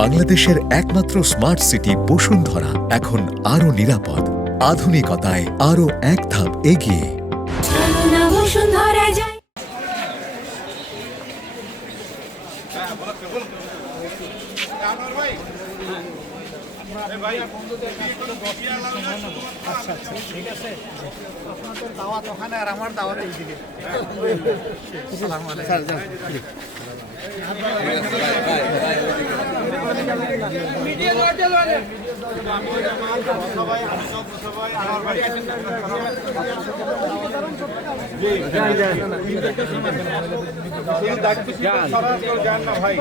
বাংলাদেশের একমাত্র smart city Bashundhara এখন আরো নিরাপদ, আধুনিকতায় আরো এক ধাপ এগিয়ে। আচ্ছা ঠিক আছে, আপনাদের দাওয়াত ওখানে আর আমার দাওয়াত এইদিকে। আসসালামু আলাইকুম। ভাই